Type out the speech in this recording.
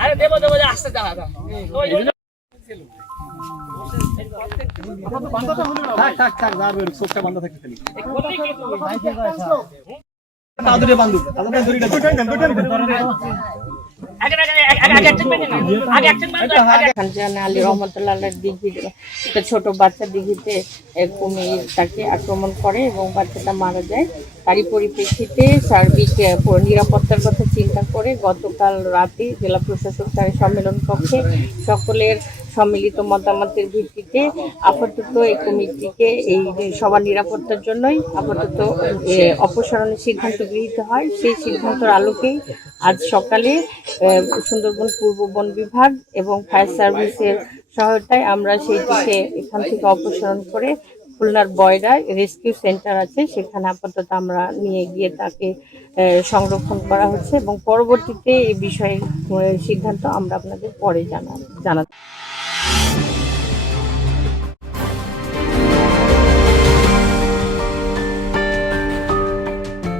আরে দেবো দেবো আসতে দাঁড়া ছোট বাচ্চা দিঘিতে কুমির তাকে আক্রমণ করে এবং বাচ্চাটা মারা যায়। তারই পরিপ্রেক্ষিতে সার্বিক নিরাপত্তার কথা চিন্তা করে গতকাল রাতে জেলা প্রশাসক তার সম্মেলন কক্ষে সকলের সম্মিলিত মতামতের ভিত্তিতে আপাতত এই কমিটিকে এই সবার নিরাপত্তার জন্যই আপাতত অপসারণের সিদ্ধান্ত গৃহীত হয়। সেই সিদ্ধান্তের আলোকেই আজ সকালে সুন্দরবন পূর্ব বন বিভাগ এবং ফায়ার সার্ভিসের সহায়তায় আমরা সেইটিকে এখান থেকে অপসারণ করে খুলনার বয়রায় রেস্কিউ সেন্টার আছে সেখানে আপাতত আমরা নিয়ে গিয়ে তাকে সংরক্ষণ করা হচ্ছে এবং পরবর্তীতে এই বিষয়ে সিদ্ধান্ত আমরা আপনাদের পরে জানাতে